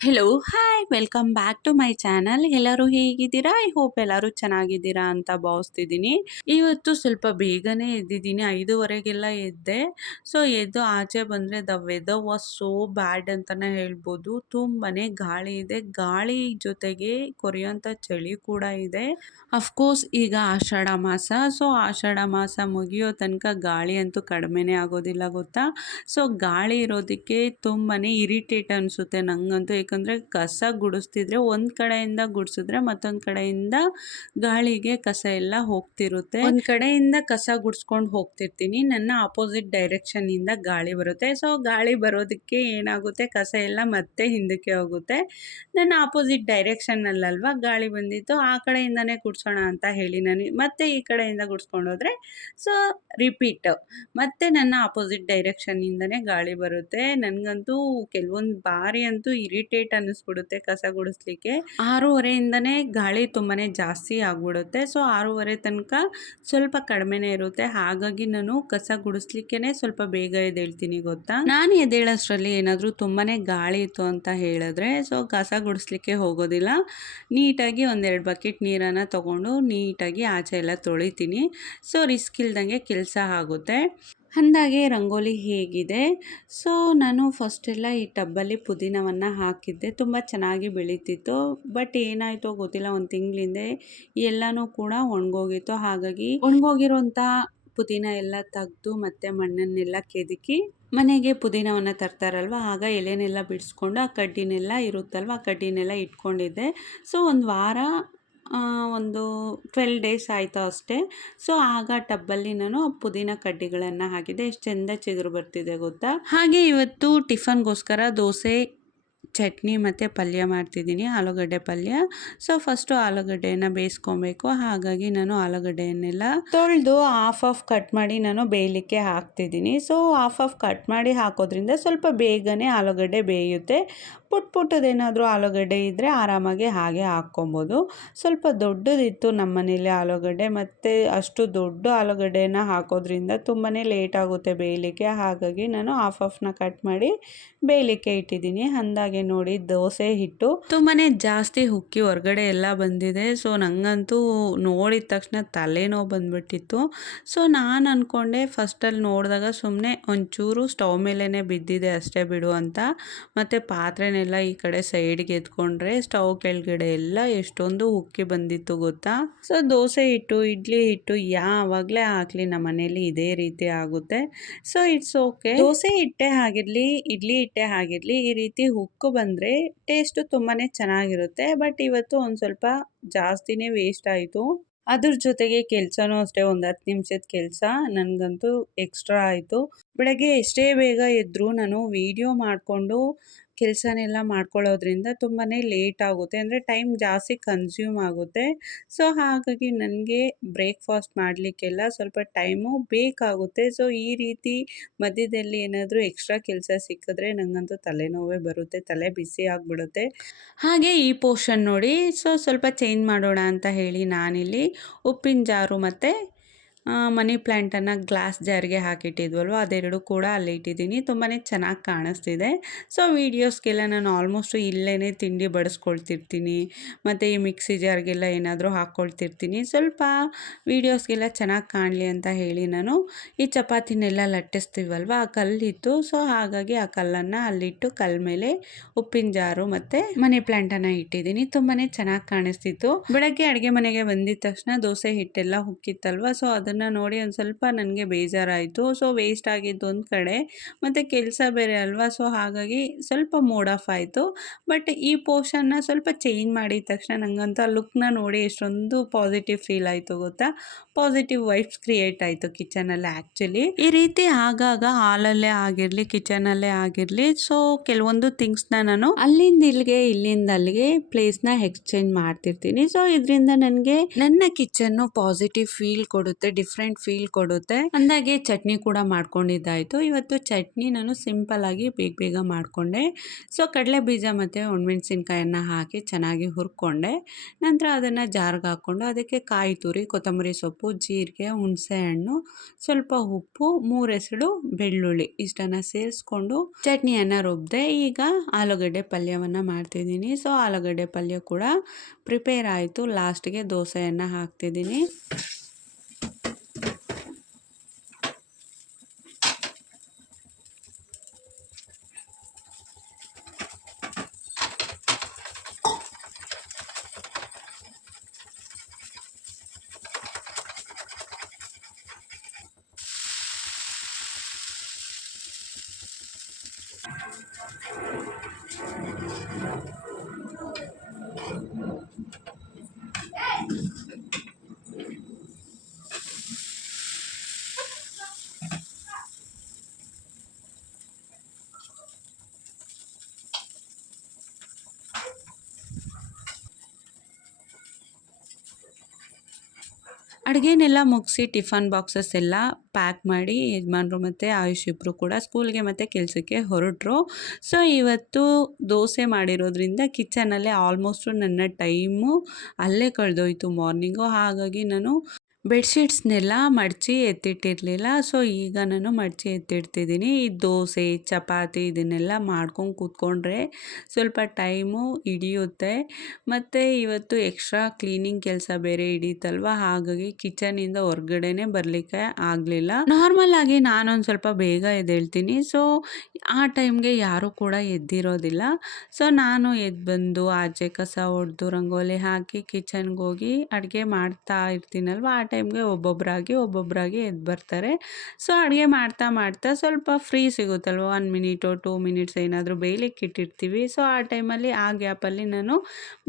Hello hi welcome back to my channel. ಎಲ್ಲರೂ ಹೇಗಿದ್ದೀರಾ? I hope ಎಲ್ಲರೂ ಚೆನ್ನಾಗಿದ್ದೀರಾ ಅಂತ ಭಾವಿಸ್ತಿದ್ದೀನಿ. ಇವತ್ತು ಸ್ವಲ್ಪ ಬೇಗನೆ ಎದ್ದಿದ್ದೀನಿ, 5:30ಗೆಲ್ಲ ಎದ್ದೆ. ಸೊ ಎದ್ದು ಆಚೆ ಬಂದರೆ the weather was so bad ಅಂತಲೇ ಹೇಳ್ಬೋದು. ತುಂಬನೇ ಗಾಳಿ ಇದೆ, ಗಾಳಿ ಜೊತೆಗೆ ಕೊರೆಯೋಂಥ ಚಳಿ ಕೂಡ ಇದೆ. ಅಫ್ಕೋರ್ಸ್ ಈಗ ಆಷಾಢ ಮಾಸ, ಸೊ ಆಷಾಢ ಮಾಸ ಮುಗಿಯೋ ತನಕ ಗಾಳಿ ಅಂತೂ ಕಡಿಮೆನೇ ಆಗೋದಿಲ್ಲ ಗೊತ್ತಾ. ಸೊ ಗಾಳಿ ಇರೋದಕ್ಕೆ ತುಂಬನೇ ಇರಿಟೇಟ್ ಅನಿಸುತ್ತೆ ನನಗಂತೂ. ಯಾಕಂದರೆ ಕಸ ಗುಡಿಸ್ತಿದ್ರೆ ಒಂದು ಕಡೆಯಿಂದ ಗುಡಿಸಿದ್ರೆ ಮತ್ತೊಂದು ಕಡೆಯಿಂದ ಗಾಳಿಗೆ ಕಸ ಎಲ್ಲ ಹೋಗ್ತಿರುತ್ತೆ. ಒಂದು ಕಡೆಯಿಂದ ಕಸ ಗುಡಿಸ್ಕೊಂಡು ಹೋಗ್ತಿರ್ತೀನಿ, ನನ್ನ ಆಪೋಸಿಟ್ ಡೈರೆಕ್ಷನ್ನಿಂದ ಗಾಳಿ ಬರುತ್ತೆ. ಸೊ ಗಾಳಿ ಬರೋದಕ್ಕೆ ಏನಾಗುತ್ತೆ, ಕಸ ಎಲ್ಲ ಮತ್ತೆ ಹಿಂದಕ್ಕೆ ಹೋಗುತ್ತೆ. ನನ್ನ ಆಪೋಸಿಟ್ ಡೈರೆಕ್ಷನ್ನಲ್ಲಲ್ವಾ ಗಾಳಿ ಬಂದಿತ್ತು, ಆ ಕಡೆಯಿಂದನೇ ಗುಡಿಸೋಣ ಅಂತ ಹೇಳಿ ನಾನು ಮತ್ತೆ ಈ ಕಡೆಯಿಂದ ಗುಡಿಸ್ಕೊಂಡು ಹೋದರೆ ಸೊ ರಿಪೀಟ್ ಮತ್ತೆ ನನ್ನ ಆಪೋಸಿಟ್ ಡೈರೆಕ್ಷನ್ನಿಂದನೇ ಗಾಳಿ ಬರುತ್ತೆ. ನನಗಂತೂ ಕೆಲವೊಂದು ಬಾರಿ ಅಂತೂ ಇರಿಟೇಟ್ ಅನ್ನಿಸ್ಬಿಡುತ್ತೆ ಕಸ ಗುಡಿಸ್ಲಿಕ್ಕೆ. 6:30ಇಂದನೇ ಗಾಳಿ ತುಂಬಾ ಜಾಸ್ತಿ ಆಗ್ಬಿಡುತ್ತೆ. ಸೊ 6:30 ತನಕ ಸ್ವಲ್ಪ ಕಡಿಮೆನೇ ಇರುತ್ತೆ. ಹಾಗಾಗಿ ನಾನು ಕಸ ಗುಡಿಸ್ಲಿಕ್ಕೇ ಸ್ವಲ್ಪ ಬೇಗ ಎದ್ದೇಳ್ತೀನಿ ಗೊತ್ತಾ. ನಾನು ಎದ್ದೇಳೋಷ್ಟರಲ್ಲಿ ಏನಾದರೂ ತುಂಬಾ ಗಾಳಿ ಇತ್ತು ಅಂತ ಹೇಳಿದ್ರೆ ಸೊ ಕಸ ಗುಡಿಸ್ಲಿಕ್ಕೆ ಹೋಗೋದಿಲ್ಲ. ನೀಟಾಗಿ ಒಂದೆರಡು ಬಕೆಟ್ ನೀರನ್ನು ತೊಗೊಂಡು ನೀಟಾಗಿ ಆಚೆ ಎಲ್ಲ ತೊಳಿತೀನಿ. ಸೊ ರಿಸ್ಕ್ ಇಲ್ದಂಗೆ ಕೆಲಸ ಆಗುತ್ತೆ. ಅಂದಾಗೆ ರಂಗೋಲಿ ಹೇಗಿದೆ, ಸೊ ನಾನು ಫಸ್ಟೆಲ್ಲ ಈ ಟಬ್ಬಲ್ಲಿ ಪುದೀನವನ್ನು ಹಾಕಿದ್ದೆ, ತುಂಬ ಚೆನ್ನಾಗಿ ಬೆಳೀತಿತ್ತು. ಬಟ್ ಏನಾಯಿತೋ ಗೊತ್ತಿಲ್ಲ, ಒಂದು ತಿಂಗಳಿಂದ ಎಲ್ಲನೂ ಕೂಡ ಒಣಗೋಗಿತ್ತು. ಹಾಗಾಗಿ ಒಣಗೋಗಿರೋಂಥ ಪುದೀನ ಎಲ್ಲ ತೆಗೆದು ಮತ್ತು ಮಣ್ಣನ್ನೆಲ್ಲ ಕೆದಕಿ ಮನೆಗೆ ಪುದೀನವನ್ನು ತರ್ತಾರಲ್ವ, ಆಗ ಎಲೆನೆಲ್ಲ ಬಿಡಿಸ್ಕೊಂಡು ಆ ಕಡ್ಡಿನೆಲ್ಲ ಇರುತ್ತಲ್ವ ಆ ಕಡ್ಡಿನೆಲ್ಲ ಇಟ್ಕೊಂಡಿದ್ದೆ. ಸೊ ಒಂದು ವಾರ ಒಂದು 12 ಡೇಸ್ ಆಯಿತು ಅಷ್ಟೇ. ಸೊ ಆಗ ಟಬ್ಬಲ್ಲಿ ನಾನು ಪುದೀನ ಕಡ್ಡಿಗಳನ್ನು ಹಾಕಿದ್ದೆ, ಎಷ್ಟು ಚೆಂದ ಚಿಗುರು ಬರ್ತಿದೆ ಗೊತ್ತಾ. ಹಾಗೆ ಇವತ್ತು ಟಿಫನ್ಗೋಸ್ಕರ ದೋಸೆ, ಚಟ್ನಿ ಮತ್ತು ಪಲ್ಯ ಮಾಡ್ತಿದ್ದೀನಿ, ಆಲೂಗಡ್ಡೆ ಪಲ್ಯ. ಸೊ ಫಸ್ಟು ಆಲೂಗಡ್ಡೆಯನ್ನು ಬೇಯಿಸ್ಕೊಬೇಕು. ಹಾಗಾಗಿ ನಾನು ಆಲೂಗಡ್ಡೆಯನ್ನೆಲ್ಲ ತೊಳೆದು ಹಾಫ್ ಕಟ್ ಮಾಡಿ ನಾನು ಬೇಯಲಿಕ್ಕೆ ಹಾಕ್ತಿದ್ದೀನಿ. ಸೊ ಹಾಫ್ ಕಟ್ ಮಾಡಿ ಹಾಕೋದ್ರಿಂದ ಸ್ವಲ್ಪ ಬೇಗನೆ ಆಲೂಗಡ್ಡೆ ಬೇಯುತ್ತೆ. ಪುಟ್ಟದೇನಾದರೂ ಆಲೂಗಡ್ಡೆ ಇದ್ದರೆ ಆರಾಮಾಗಿ ಹಾಗೆ ಹಾಕ್ಕೊಬೋದು. ಸ್ವಲ್ಪ ದೊಡ್ಡದಿತ್ತು ನಮ್ಮ ಮನೇಲಿ ಆಲೂಗಡ್ಡೆ, ಮತ್ತು ಅಷ್ಟು ದೊಡ್ಡ ಆಲೂಗಡ್ಡೆನ ಹಾಕೋದ್ರಿಂದ ತುಂಬಾ ಲೇಟ್ ಆಗುತ್ತೆ ಬೇಯಲಿಕ್ಕೆ. ಹಾಗಾಗಿ ನಾನು ಹಾಫ್ನ ಕಟ್ ಮಾಡಿ ಬೇಯಲಿಕ್ಕೆ ಇಟ್ಟಿದ್ದೀನಿ. ಅಂದಾಗೆ ನೋಡಿ ದೋಸೆ ಹಿಟ್ಟು ತುಂಬಾ ಜಾಸ್ತಿ ಹುಕ್ಕಿ ಹೊರಗಡೆ ಎಲ್ಲ ಬಂದಿದೆ. ಸೊ ನನಗಂತೂ ನೋಡಿದ ತಕ್ಷಣ ತಲೆನೋವು ಬಂದ್ಬಿಟ್ಟಿತ್ತು. ಸೊ ನಾನು ಅಂದ್ಕೊಂಡೆ ಫಸ್ಟಲ್ಲಿ ನೋಡಿದಾಗ ಸುಮ್ಮನೆ ಒಂಚೂರು ಸ್ಟವ್ ಮೇಲೇ ಬಿದ್ದಿದೆ ಅಷ್ಟೇ ಬಿಡು ಅಂತ. ಮತ್ತು ಪಾತ್ರೆನೆಲ್ಲ ಈ ಕಡೆ ಸೈಡ್ಗೆ ಎತ್ಕೊಂಡ್ರೆ ಸ್ಟವ್ ಕೆಳಗಡೆ ಎಲ್ಲ ಎಷ್ಟೊಂದು ಉಕ್ಕಿ ಬಂದಿತ್ತು ಗೊತ್ತಾ. ಸೊ ದೋಸೆ ಹಿಟ್ಟು, ಇಡ್ಲಿ ಹಿಟ್ಟು ಯಾವಾಗಲೇ ಹಾಕಲಿ ನಮ್ಮ ಮನೇಲಿ ಇದೇ ರೀತಿ ಆಗುತ್ತೆ. So it's okay. ದೋಸೆ ಹಿಟ್ಟೆ ಆಗಿರಲಿ, ಇಡ್ಲಿ ಹಿಟ್ಟೆ ಆಗಿರಲಿ, ಈ ರೀತಿ ಉಕ್ಕು ಬಂದರೆ ಟೇಸ್ಟು ತುಂಬಾ ಚೆನ್ನಾಗಿರುತ್ತೆ. ಬಟ್ ಇವತ್ತು ಒಂದು ಸ್ವಲ್ಪ ಜಾಸ್ತಿನೇ ವೇಸ್ಟ್ ಆಯಿತು. ಅದ್ರ ಜೊತೆಗೆ ಕೆಲಸನೂ ಅಷ್ಟೇ, ಒಂದು 10 ನಿಮಿಷದ ಕೆಲಸ ನನಗಂತೂ ಎಕ್ಸ್ಟ್ರಾ ಆಯಿತು. ಬೆಳಗ್ಗೆ ಎಷ್ಟೇ ಬೇಗ ಎದ್ದರೂ ನಾನು ವಿಡಿಯೋ ಮಾಡಿಕೊಂಡು ಕೆಲಸನೆಲ್ಲ ಮಾಡ್ಕೊಳ್ಳೋದ್ರಿಂದ ತುಂಬಾ ಲೇಟ್ ಆಗುತ್ತೆ, ಅಂದರೆ ಟೈಮ್ ಜಾಸ್ತಿ ಕನ್ಸ್ಯೂಮ್ ಆಗುತ್ತೆ. ಸೊ ಹಾಗಾಗಿ ನನಗೆ ಬ್ರೇಕ್ಫಾಸ್ಟ್ ಮಾಡಲಿಕ್ಕೆಲ್ಲ ಸ್ವಲ್ಪ ಟೈಮು ಬೇಕಾಗುತ್ತೆ. ಸೊ ಈ ರೀತಿ ಮಧ್ಯದಲ್ಲಿ ಏನಾದರೂ ಎಕ್ಸ್ಟ್ರಾ ಕೆಲಸ ಸಿಕ್ಕಿದ್ರೆ ನನಗಂತೂ ತಲೆನೋವೇ ಬರುತ್ತೆ, ತಲೆ ಬಿಸಿ ಆಗಿಬಿಡುತ್ತೆ. ಹಾಗೆ ಈ ಪೋರ್ಷನ್ ನೋಡಿ, ಸೊ ಸ್ವಲ್ಪ ಚೇಂಜ್ ಮಾಡೋಣ ಅಂತ ಹೇಳಿ ನಾನಿಲ್ಲಿ ಉಪ್ಪಿನ ಜಾರು ಮತ್ತು ಮನಿ ಪ್ಲ್ಯಾಂಟನ್ನು ಗ್ಲಾಸ್ ಜಾರಿಗೆ ಹಾಕಿಟ್ಟಿದ್ವಲ್ವ ಅದೆರಡು ಕೂಡ ಅಲ್ಲಿ ಇಟ್ಟಿದ್ದೀನಿ. ತುಂಬಾ ಚೆನ್ನಾಗಿ ಕಾಣಿಸ್ತಿದೆ. ಸೊ ವೀಡಿಯೋಸ್ಗೆಲ್ಲ ನಾನು ಆಲ್ಮೋಸ್ಟು ಇಲ್ಲೇ ತಿಂಡಿ ಬಡಿಸ್ಕೊಳ್ತಿರ್ತೀನಿ, ಮತ್ತು ಈ ಮಿಕ್ಸಿ ಜಾರ್ಗೆಲ್ಲ ಏನಾದರೂ ಹಾಕ್ಕೊಳ್ತಿರ್ತೀನಿ. ಸ್ವಲ್ಪ ವೀಡಿಯೋಸ್ಗೆಲ್ಲ ಚೆನ್ನಾಗಿ ಕಾಣಲಿ ಅಂತ ಹೇಳಿ ನಾನು ಈ ಚಪಾತಿನೆಲ್ಲ ಲಟ್ಟಿಸ್ತೀವಲ್ವ ಆ ಕಲ್ಲಿತ್ತು. ಸೊ ಹಾಗಾಗಿ ಆ ಕಲ್ಲನ್ನು ಅಲ್ಲಿಟ್ಟು ಕಲ್ಲ ಮೇಲೆ ಉಪ್ಪಿನ ಜಾರು ಮತ್ತು ಮನಿ ಪ್ಲ್ಯಾಂಟನ್ನು ಇಟ್ಟಿದ್ದೀನಿ. ತುಂಬಾ ಚೆನ್ನಾಗಿ ಕಾಣಿಸ್ತಿತ್ತು. ಬೆಳಗ್ಗೆ ಅಡುಗೆ ಮನೆಗೆ ಬಂದಿದ ತಕ್ಷಣ ದೋಸೆ ಹಿಟ್ಟೆಲ್ಲ ಹುಕ್ಕಿತ್ತಲ್ವ, ಸೊ ಅದನ್ನು ನೋಡಿ ಒಂದು ಸ್ವಲ್ಪ ನನಗೆ ಬೇಜಾರಾಯಿತು. ಸೊ ವೇಸ್ಟ್ ಆಗಿದ್ದು ಒಂದು ಕಡೆ, ಮತ್ತು ಕೆಲಸ ಬೇರೆ ಅಲ್ವಾ, ಸೊ ಹಾಗಾಗಿ ಸ್ವಲ್ಪ ಮೂಡ್ ಆಫ್ ಆಯಿತು. ಬಟ್ ಈ ಪೋರ್ಷನ್ನ ಸ್ವಲ್ಪ ಚೇಂಜ್ ಮಾಡಿದ ತಕ್ಷಣ ನನಗಂತೂ ಆ ಲುಕ್ನ ನೋಡಿ ಎಷ್ಟೊಂದು ಪಾಸಿಟಿವ್ ಫೀಲ್ ಆಯಿತು ಗೊತ್ತಾ. ಪಾಸಿಟಿವ್ ವೈಬ್ಸ್ ಕ್ರಿಯೇಟ್ ಆಯಿತು ಕಿಚನಲ್ಲಿ. ಆ್ಯಕ್ಚುಲಿ ಈ ರೀತಿ ಆಗಾಗ ಹಾಲಲ್ಲೇ ಆಗಿರಲಿ, ಕಿಚನಲ್ಲೇ ಆಗಿರಲಿ, ಸೊ ಕೆಲವೊಂದು ಥಿಂಗ್ಸ್ನ ನಾನು ಅಲ್ಲಿಂದ ಇಲ್ಲಿಗೆ, ಇಲ್ಲಿಂದ ಅಲ್ಲಿಗೆ ಪ್ಲೇಸ್ನ ಎಕ್ಸ್ಚೇಂಜ್ ಮಾಡ್ತಿರ್ತೀನಿ. ಸೊ ಇದರಿಂದ ನನಗೆ ನನ್ನ ಕಿಚನ್ನು ಪಾಸಿಟಿವ್ ಫೀಲ್ ಕೊಡುತ್ತೆ, ಡಿಫ್ರೆಂಟ್ ಫೀಲ್ ಕೊಡುತ್ತೆ. ಅಂದಾಗೆ ಚಟ್ನಿ ಕೂಡ ಮಾಡ್ಕೊಂಡಿದ್ದಾಯಿತು. ಇವತ್ತು ಚಟ್ನಿ ನಾನು ಸಿಂಪಲ್ಲಾಗಿ ಬೇಗ ಬೇಗ ಮಾಡಿಕೊಂಡೆ. ಸೊ ಕಡಲೆ ಬೀಜ ಮತ್ತು ಒಣಮೆಣಸಿನ್ಕಾಯನ್ನು ಹಾಕಿ ಚೆನ್ನಾಗಿ ಹುರ್ಕೊಂಡೆ. ನಂತರ ಅದನ್ನು ಜಾರ್ಗೆ ಹಾಕ್ಕೊಂಡು ಅದಕ್ಕೆ ಕಾಯಿ ತುರಿ, ಕೊತ್ತಂಬರಿ ಸೊಪ್ಪು, ಜೀರಿಗೆ, ಹುಣಸೆಹಣ್ಣು, ಸ್ವಲ್ಪ ಉಪ್ಪು, 3 ಎಸಳು ಬೆಳ್ಳುಳ್ಳಿ ಇಷ್ಟನ್ನು ಸೇರಿಸ್ಕೊಂಡು ಚಟ್ನಿಯನ್ನು ರುಬ್ಬಿದೆ. ಈಗ ಆಲೂಗಡ್ಡೆ ಪಲ್ಯವನ್ನು ಮಾಡ್ತಿದ್ದೀನಿ. ಸೊ ಆಲೂಗಡ್ಡೆ ಪಲ್ಯ ಕೂಡ ಪ್ರಿಪೇರ್ ಆಯಿತು. ಲಾಸ್ಟಿಗೆ ದೋಸೆಯನ್ನು ಹಾಕ್ತಿದ್ದೀನಿ. ಅಡುಗೆನೆಲ್ಲ ಮುಗಿಸಿ ಟಿಫನ್ ಬಾಕ್ಸಸ್ ಎಲ್ಲ ಪ್ಯಾಕ್ ಮಾಡಿ ಯಜಮಾನ್ರು ಮತ್ತು ಆಯುಷ್ ಇಬ್ಬರು ಕೂಡ ಸ್ಕೂಲ್ಗೆ ಮತ್ತು ಕೆಲಸಕ್ಕೆ ಹೊರಟರು. ಸೊ ಇವತ್ತು ದೋಸೆ ಮಾಡಿರೋದ್ರಿಂದ ಕಿಚನಲ್ಲೇ ಆಲ್ಮೋಸ್ಟು ನನ್ನ ಟೈಮು ಅಲ್ಲೇ ಕಳೆದೋಯ್ತು ಮಾರ್ನಿಂಗು. ಹಾಗಾಗಿ ನಾನು ಬೆಡ್ಶೀಟ್ಸ್ನೆಲ್ಲ ಮಡಚಿ ಎತ್ತಿಟ್ಟಿರಲಿಲ್ಲ. ಸೊ ಈಗ ನಾನು ಮಡಚಿ ಎತ್ತಿಡ್ತಿದ್ದೀನಿ. ಈ ದೋಸೆ, ಚಪಾತಿ ಇದನ್ನೆಲ್ಲ ಮಾಡ್ಕೊಂಡು ಕೂತ್ಕೊಂಡ್ರೆ ಸ್ವಲ್ಪ ಟೈಮು ಹಿಡಿಯುತ್ತೆ. ಮತ್ತು ಇವತ್ತು ಎಕ್ಸ್ಟ್ರಾ ಕ್ಲೀನಿಂಗ್ ಕೆಲಸ ಬೇರೆ ಹಿಡೀತಲ್ವ, ಹಾಗಾಗಿ ಕಿಚನಿಂದ ಹೊರ್ಗಡೆನೇ ಬರಲಿಕ್ಕೆ ಆಗಲಿಲ್ಲ. ನಾರ್ಮಲಾಗಿ ನಾನೊಂದು ಸ್ವಲ್ಪ ಬೇಗ ಎದ್ದೇಳ್ತೀನಿ. ಸೊ ಆ ಟೈಮ್ಗೆ ಯಾರೂ ಕೂಡ ಎದ್ದಿರೋದಿಲ್ಲ. ಸೊ ನಾನು ಎದ್ದು ಬಂದು ಆಚೆ ಕಸ ಹೊಡೆದು ರಂಗೋಲಿ ಹಾಕಿ ಕಿಚನ್ಗೆ ಹೋಗಿ ಅಡುಗೆ ಮಾಡ್ತಾ ಇರ್ತೀನಲ್ವ, ಆ ಟೈಮ್ಗೆ ಒಬ್ಬೊಬ್ಬರಾಗಿ ಎದ್ದು ಬರ್ತಾರೆ. ಸೊ ಅಡುಗೆ ಮಾಡ್ತಾ ಸ್ವಲ್ಪ ಫ್ರೀ ಸಿಗುತ್ತಲ್ವ, 1 ಮಿನಿಟೋ 2 ಮಿನಿಟ್ಸ್ ಏನಾದರೂ ಬೇಯಲಿಕ್ಕೆ ಇಟ್ಟಿರ್ತೀವಿ. ಸೊ ಆ ಟೈಮಲ್ಲಿ ಆ ಗ್ಯಾಪಲ್ಲಿ ನಾನು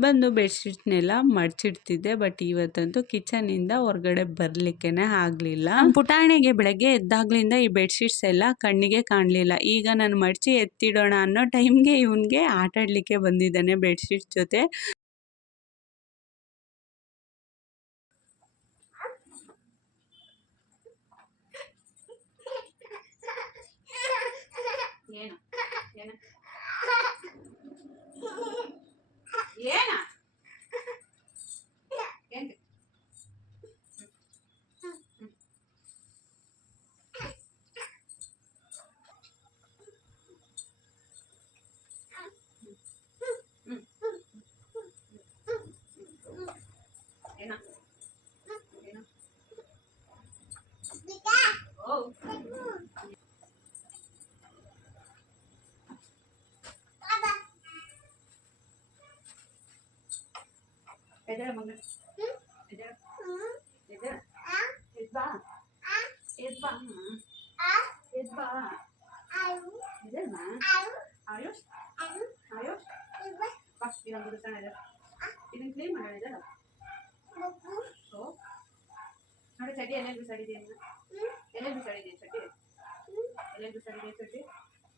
ಬಂದು ಬೆಡ್ಶೀಟ್ಸ್ನೆಲ್ಲ ಮಡಚಿಡ್ತಿದ್ದೆ. ಬಟ್ ಇವತ್ತಂತೂ ಕಿಚನಿಂದ ಹೊರಗಡೆ ಬರಲಿಕ್ಕೇ ಆಗಲಿಲ್ಲ. ಪುಟಾಣಿಗೆ ಬೆಳಗ್ಗೆ ಎದ್ದಾಗ್ಲಿಂದ ಈ ಬೆಡ್ಶೀಟ್ಸ್ ಎಲ್ಲ ಕಣ್ಣಿಗೆ ಕಾಣಲಿಲ್ಲ. ಈಗ ನಾನು ಮಡಚಿ ಎತ್ತಿಡೋಣ ಅನ್ನೋ ಟೈಮ್ಗೆ ಇವನಿಗೆ ಆಟಾಡಲಿಕ್ಕೆ ಬಂದಿದ್ದಾನೆ ಬೆಡ್ಶೀಟ್ಸ್ ಜೊತೆ. ಏನು ಏನು ಏನ ಏನು ಏನ ಏನು ಓ ಎದರ ಮಗ ಎದರ ಎದರ ಎದ್ಬಾ ಎದ್ಬಾ ಎದ್ಬಾ ಎದರ್ಮ ಆಯುಷ್ ಆಯುಷ್ ಬಾ ಇದನ್ನು ಬಿಡಿಸೋಣ ಇದರ ಇದನ್ನು ಕ್ಲೀನ್ ಮಾಡೋಣ ಇದರ ಓ ನೋಡಿ ಚಡ್ಡಿ ಎಲ್ಲೆಲ್ಲಿ ಬಿಸಾಡಿದೆ ಎಲ್ಲೆಲ್ಲಿ ಬಿಸಾಡಿದೆ ಚಡ್ಡಿ ಎಲ್ಲೆಲ್ಲಿ ಬಿಸಾಡಿದೆ ಚಡ್ಡಿ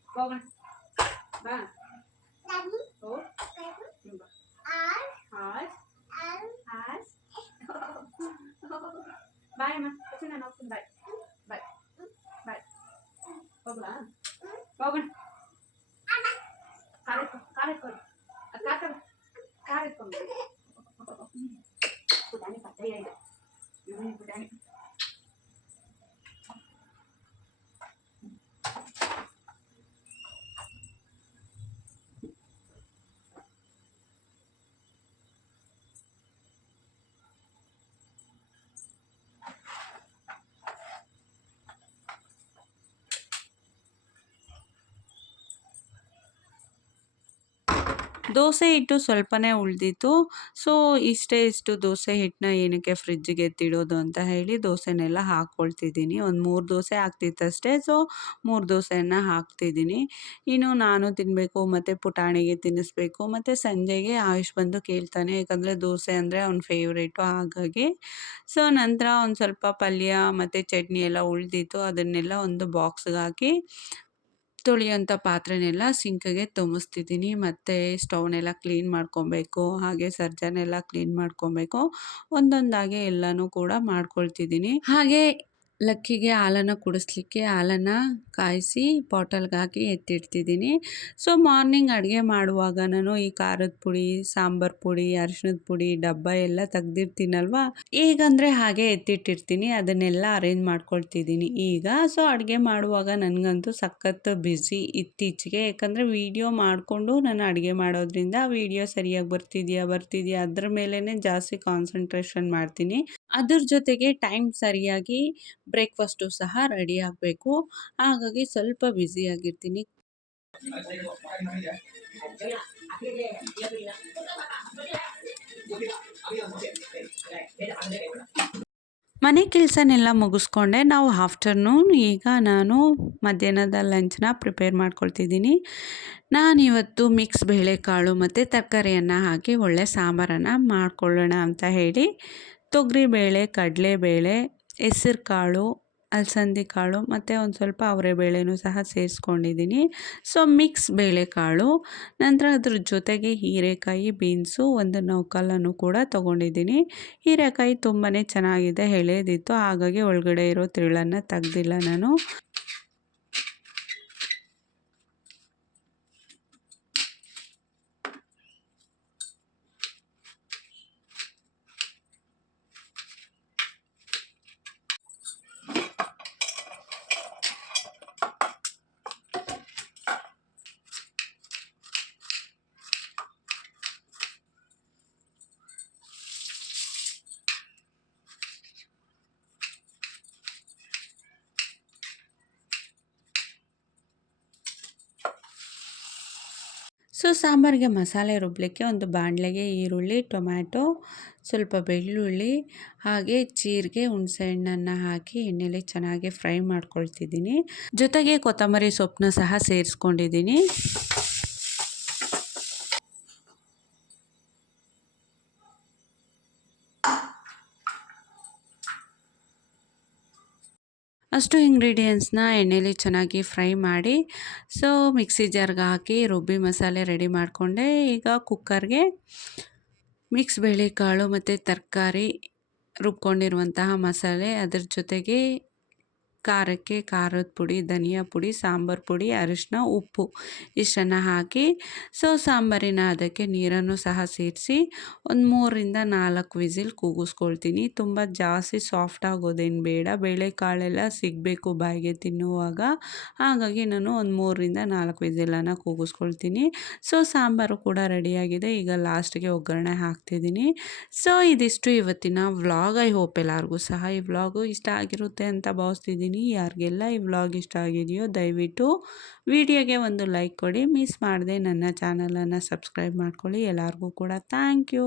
ಹೋಗೋಣ ಬಾ ಓ ಬಾ ಆಸ್ ಆಸ್ ಬಾಯ್ ಅಮ್ಮ ಹೆಚ್ಚು ನಾನು ಹೋಗ್ತೀನಿ. ಬಾಯ್ ಬಾಯ್ ಬಾಯ್ ಹೋಗ್ಲಾ ಹೋಗೋಣ. ಕಾರ್ ಎತ್ಕೊಂಡು ಕಾರ್ ಎತ್ಕೊಂಡು ಪುಟಾಣಿ ಪತ್ತಯ್ಯ ಇದೆ ಇವನಿ ಪುಟಾಣಿ. ದೋಸೆ ಹಿಟ್ಟು ಸ್ವಲ್ಪನೇ ಉಳಿದಿತ್ತು. ಸೊ ಇಷ್ಟು ದೋಸೆ ಹಿಟ್ಟನ್ನ ಏನಕ್ಕೆ ಫ್ರಿಜ್ಜಿಗೆ ಎತ್ತಿಡೋದು ಅಂತ ಹೇಳಿ ದೋಸೆನೆಲ್ಲ ಹಾಕ್ಕೊಳ್ತಿದ್ದೀನಿ. ಒಂದು 3 ದೋಸೆ ಆಗ್ತಿತ್ತಷ್ಟೇ. ಸೊ 3 ದೋಸೆಯನ್ನು ಹಾಕ್ತಿದ್ದೀನಿ. ಇನ್ನು ನಾನು ತಿನ್ನಬೇಕು ಮತ್ತು ಪುಟಾಣಿಗೆ ತಿನ್ನಿಸ್ಬೇಕು. ಮತ್ತು ಸಂಜೆಗೆ ಆಯುಷ್ ಬಂದು ಕೇಳ್ತಾನೆ, ಯಾಕಂದರೆ ದೋಸೆ ಅಂದರೆ ಅವ್ನ ಫೇವ್ರೇಟು, ಹಾಗಾಗಿ. ಸೊ ನಂತರ ಒಂದು ಸ್ವಲ್ಪ ಪಲ್ಯ ಮತ್ತು ಚಟ್ನಿ ಎಲ್ಲ ಉಳಿದಿತ್ತು, ಅದನ್ನೆಲ್ಲ ಒಂದು ಬಾಕ್ಸ್ಗೆ ಹಾಕಿ ತೊಳೆಯೋಂಥ ಪಾತ್ರೆನೆಲ್ಲ ಸಿಂಕ್‌ಗೆ ತುಂಬಿಸ್ತಿದ್ದೀನಿ. ಮತ್ತು ಸ್ಟವ್ನೆಲ್ಲ ಕ್ಲೀನ್ ಮಾಡ್ಕೊಬೇಕು. ಹಾಗೆ ಸರ್ಜನೆಲ್ಲ ಕ್ಲೀನ್ ಮಾಡ್ಕೊಬೇಕು. ಒಂದೊಂದಾಗೆ ಎಲ್ಲನೂ ಕೂಡ ಮಾಡ್ಕೊಳ್ತಿದ್ದೀನಿ. ಹಾಗೆ ಲಕ್ಕಿಗೆ ಹಾಲನ್ನು ಕುಡಿಸ್ಲಿಕ್ಕೆ ಹಾಲನ್ನು ಕಾಯಿಸಿ ಬಾಟಲ್ಗೆ ಹಾಕಿ ಎತ್ತಿಡ್ತಿದ್ದೀನಿ. ಸೊ ಮಾರ್ನಿಂಗ್ ಅಡುಗೆ ಮಾಡುವಾಗ ನಾನು ಈ ಖಾರದ ಪುಡಿ, ಸಾಂಬಾರು ಪುಡಿ, ಅರಿಶಿಣದ ಪುಡಿ ಡಬ್ಬ ಎಲ್ಲ ತೆಗ್ದಿರ್ತೀನಲ್ವ, ಈಗಂದರೆ ಹಾಗೆ ಎತ್ತಿಟ್ಟಿರ್ತೀನಿ. ಅದನ್ನೆಲ್ಲ ಅರೇಂಜ್ ಮಾಡ್ಕೊಳ್ತಿದ್ದೀನಿ ಈಗ. ಸೊ ಅಡುಗೆ ಮಾಡುವಾಗ ನನಗಂತೂ ಸಖತ್ತು ಬ್ಯುಸಿ ಇತ್ತೀಚೆಗೆ. ಯಾಕಂದರೆ ವೀಡಿಯೋ ಮಾಡಿಕೊಂಡು ನಾನು ಅಡುಗೆ ಮಾಡೋದ್ರಿಂದ ವೀಡಿಯೋ ಸರಿಯಾಗಿ ಬರ್ತಿದೆಯಾ ಅದ್ರ ಮೇಲೇ ಜಾಸ್ತಿ ಕಾನ್ಸಂಟ್ರೇಷನ್ ಮಾಡ್ತೀನಿ. ಅದ್ರ ಜೊತೆಗೆ ಟೈಮ್ ಸರಿಯಾಗಿ ಬ್ರೇಕ್‌ಫಾಸ್ಟು ಸಹ ರೆಡಿ ಆಗಬೇಕು. ಹಾಗಾಗಿ ಸ್ವಲ್ಪ ಬ್ಯುಸಿಯಾಗಿರ್ತೀನಿ. ಮನೆ ಕೆಲಸನೆಲ್ಲ ಮುಗಿಸ್ಕೊಂಡೆ. ನಾವು ಆಫ್ಟರ್ನೂನ್ ಈಗ ನಾನು ಮಧ್ಯಾಹ್ನದ ಲಂಚ್‌ನ ಪ್ರಿಪೇರ್ ಮಾಡ್ಕೊಳ್ತಿದ್ದೀನಿ. ನಾನಿವತ್ತು ಮಿಕ್ಸ್ ಬೇಳೆಕಾಳು ಮತ್ತು ತರಕಾರಿಯನ್ನು ಹಾಕಿ ಒಳ್ಳೆ ಸಾಂಬಾರನ್ನು ಮಾಡ್ಕೊಳ್ಳೋಣ ಅಂತ ಹೇಳಿ ತೊಗರಿಬೇಳೆ, ಕಡಲೆಬೇಳೆ, ಹೆಸರುಕಾಳು, ಅಲಸಂದಿ ಕಾಳು ಮತ್ತು ಒಂದು ಸ್ವಲ್ಪ ಅವರೆಬೇಳೆನೂ ಸಹ ಸೇರಿಸ್ಕೊಂಡಿದ್ದೀನಿ. ಸೊ ಮಿಕ್ಸ್ ಬೇಳೆಕಾಳು, ನಂತರ ಅದ್ರ ಜೊತೆಗೆ ಹೀರೆಕಾಯಿ, ಬೀನ್ಸು, ಒಂದು ನೌಕಲನ್ನು ಕೂಡ ತೊಗೊಂಡಿದ್ದೀನಿ. ಹೀರೆಕಾಯಿ ತುಂಬಾ ಚೆನ್ನಾಗಿದೆ, ಎಳೆದಿತ್ತು, ಹಾಗಾಗಿ ಒಳಗಡೆ ಇರೋ ತಿರುಳನ್ನು ತೆಗ್ದಿಲ್ಲ ನಾನು. ಸೊ ಸಾಂಬಾರಿಗೆ ಮಸಾಲೆ ರುಬ್ಬಲಿಕ್ಕೆ ಒಂದು ಬಾಣಲೆಗೆ ಈರುಳ್ಳಿ, ಟೊಮ್ಯಾಟೊ, ಸ್ವಲ್ಪ ಬೆಳ್ಳುಳ್ಳಿ, ಹಾಗೆ ಜೀರಿಗೆ, ಹುಣಸೆಹಣ್ಣನ್ನು ಹಾಕಿ ಎಣ್ಣೆಲಿ ಚೆನ್ನಾಗಿ ಫ್ರೈ ಮಾಡ್ಕೊಳ್ತಿದ್ದೀನಿ. ಜೊತೆಗೆ ಕೊತ್ತಂಬರಿ ಸೊಪ್ಪನ್ನ ಸಹ ಸೇರಿಸ್ಕೊಂಡಿದ್ದೀನಿ. ಅಷ್ಟು ಇಂಗ್ರೀಡಿಯೆಂಟ್ಸ್ನ ಎಣ್ಣೆಲಿ ಚೆನ್ನಾಗಿ ಫ್ರೈ ಮಾಡಿ, ಸೊ ಮಿಕ್ಸಿ ಜಾರ್ಗೆ ಹಾಕಿ ರುಬ್ಬಿ ಮಸಾಲೆ ರೆಡಿ ಮಾಡಿಕೊಂಡೆ. ಈಗ ಕುಕ್ಕರ್ಗೆ ಮಿಕ್ಸ್ ಬೇಳೆಕಾಳು ಮತ್ತು ತರಕಾರಿ, ರುಬ್ಕೊಂಡಿರುವಂತಹ ಮಸಾಲೆ, ಅದ್ರ ಜೊತೆಗೆ ಖಾರಕ್ಕೆ ಖಾರದ ಪುಡಿ, ಧನಿಯಾ ಪುಡಿ, ಸಾಂಬಾರು ಪುಡಿ, ಅರಿಶಿನ, ಉಪ್ಪು ಇಷ್ಟನ್ನು ಹಾಕಿ, ಸೊ ಸಾಂಬಾರಿನ ಅದಕ್ಕೆ ನೀರನ್ನು ಸಹ ಸೇರಿಸಿ ಒಂದು 3-4 ವಿಸಿಲ್ ಕೂಗಿಸ್ಕೊಳ್ತೀನಿ. ತುಂಬ ಜಾಸ್ತಿ ಸಾಫ್ಟ್ ಆಗೋದೇನು ಬೇಡ, ಬೇಳೆಕಾಳೆಲ್ಲ ಸಿಗಬೇಕು ಬಾಯಿಗೆ ತಿನ್ನುವಾಗ. ಹಾಗಾಗಿ ನಾನು ಒಂದು 3-4 ವಿಸಿಲನ್ನು ಕೂಗಿಸ್ಕೊಳ್ತೀನಿ. ಸೊ ಸಾಂಬಾರು ಕೂಡ ರೆಡಿಯಾಗಿದೆ. ಈಗ ಲಾಸ್ಟಿಗೆ ಒಗ್ಗರಣೆ ಹಾಕ್ತಿದ್ದೀನಿ. ಸೊ ಇದಿಷ್ಟು ಇವತ್ತಿನ ವ್ಲಾಗ್. ಐ ಹೋಪ್ ಎಲ್ಲರಿಗೂ ಸಹ ಈ ವ್ಲಾಗು ಇಷ್ಟ ಆಗಿರುತ್ತೆ ಅಂತ ಭಾವಿಸ್ತಿದ್ದೀನಿ. ಯಾರಿಗೆಲ್ಲ ಈ ವ್ಲಾಗ್ ಇಷ್ಟ ಆಗಿದೆಯೋ ದಯವಿಟ್ಟು ವಿಡಿಯೋಗೆ ಒಂದು ಲೈಕ್ ಕೊಡಿ. ಮಿಸ್ ಮಾಡದೆ ನನ್ನ ಚಾನಲನ್ನು ಸಬ್ಸ್ಕ್ರೈಬ್ ಮಾಡ್ಕೊಳ್ಳಿ. ಎಲ್ಲರಿಗೂ ಕೂಡ ಥ್ಯಾಂಕ್ ಯು.